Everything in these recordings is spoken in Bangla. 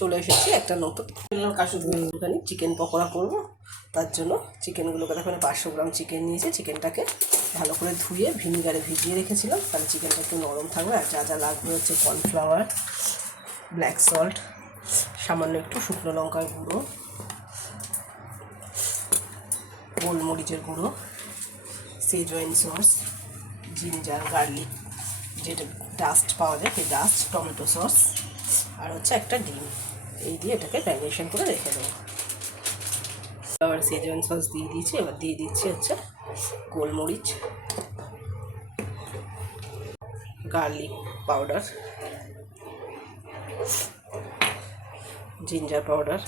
চলে এসেছি একটা নতুন কাশুখানি চিকেন পকোড়া করব। তার জন্য চিকেনগুলোকে দেখুন 500 গ্রাম চিকেন নিয়েছি। চিকেনটাকে ভালো করে ধুয়ে ভিনিগারে ভিজিয়ে রেখেছিলাম, তাহলে চিকেনটা একটু নরম থাকবে। আর যা যা লাগবে হচ্ছে কর্নফ্লাওয়ার, ব্ল্যাক সল্ট, সামান্য একটু শুকনো লঙ্কার গুঁড়ো, গোলমরিচের গুঁড়ো, সেজওয়াইন সস, জিঞ্জার গার্লিক যেটা ডাস্ট পাওয়া যায় সেই ডাস্ট, টমেটো সস, আর হচ্ছে একটা ডিম। এই দিয়ে এটাকে ম্যারিনেশন করে রেখে দেবো। আবার সেজওয়ান সস দিয়ে দিয়েছি। এবার দিয়ে দিচ্ছি হচ্ছে গোলমরিচ, গার্লিক পাউডার, জিঞ্জার পাউডার,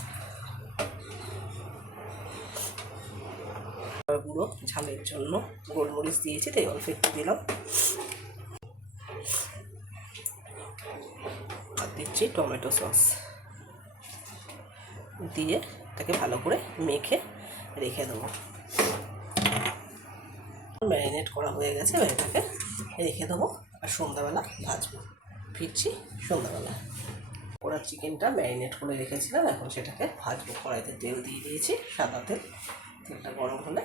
গুঁড়ো ঝালের জন্য গোলমরিচ দিয়েছি, তাই অল্প একটু দিলাম। আর দিচ্ছি টমেটো সস দিয়ে এটাকে ভালো করে মেখে রেখে দেবো। ম্যারিনেট করা হয়ে গেছে, এবার এটাকে রেখে দেবো। আর সন্ধ্যাবেলা ভাজবো। ফিরছি সন্ধ্যাবেলা। ওরা চিকেনটা ম্যারিনেট করে রেখেছিলাম, এখন সেটাকে ভাজবো। কড়াইতে তেল দিয়ে দিয়েছি, সাদা তেল। তেলটা গরম হলে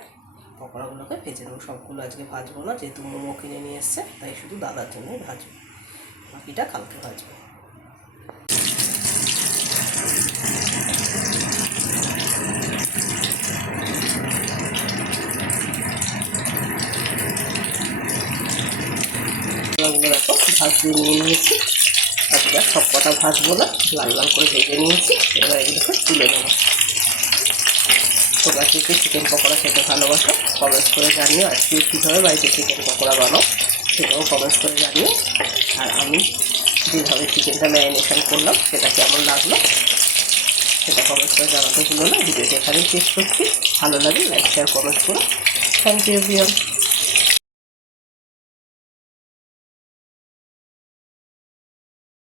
পকোড়াগুলোকে ভেজে নেবো। সবগুলো আজকে ভাজবো না, যেহেতু মোমো কিনে নিয়ে এসছে, তাই শুধু দাদার জন্যই ভাজবো। বাকিটা কালকে ভাজবো। দেখো ভাজতে নিয়ে নিয়েছি। আজকে সব কটা ভাজবো না, লাল লাল করে ভেজে নিয়েছি। এবার এগুলোকে তুলে নেবো। তোমরা কি চিকেন পকোড়া খেতে ভালোবাসো কমেন্টস করে জানিও। আজকে কীভাবে বাড়িতে চিকেন পকোড়া বানাও সেটাও কমেন্টস করে জানিও। আর আমি যেভাবে চিকেনটা ম্যারিনেশন করলাম সেটা কেমন লাগলো সেটা কমেন্টস করে জানাতে ভুলো না। ভিডিওটি এখানেই শেষ করছি। ভালো লাগে লাইক শেয়ার কমেন্টস করো। Thank you everyone.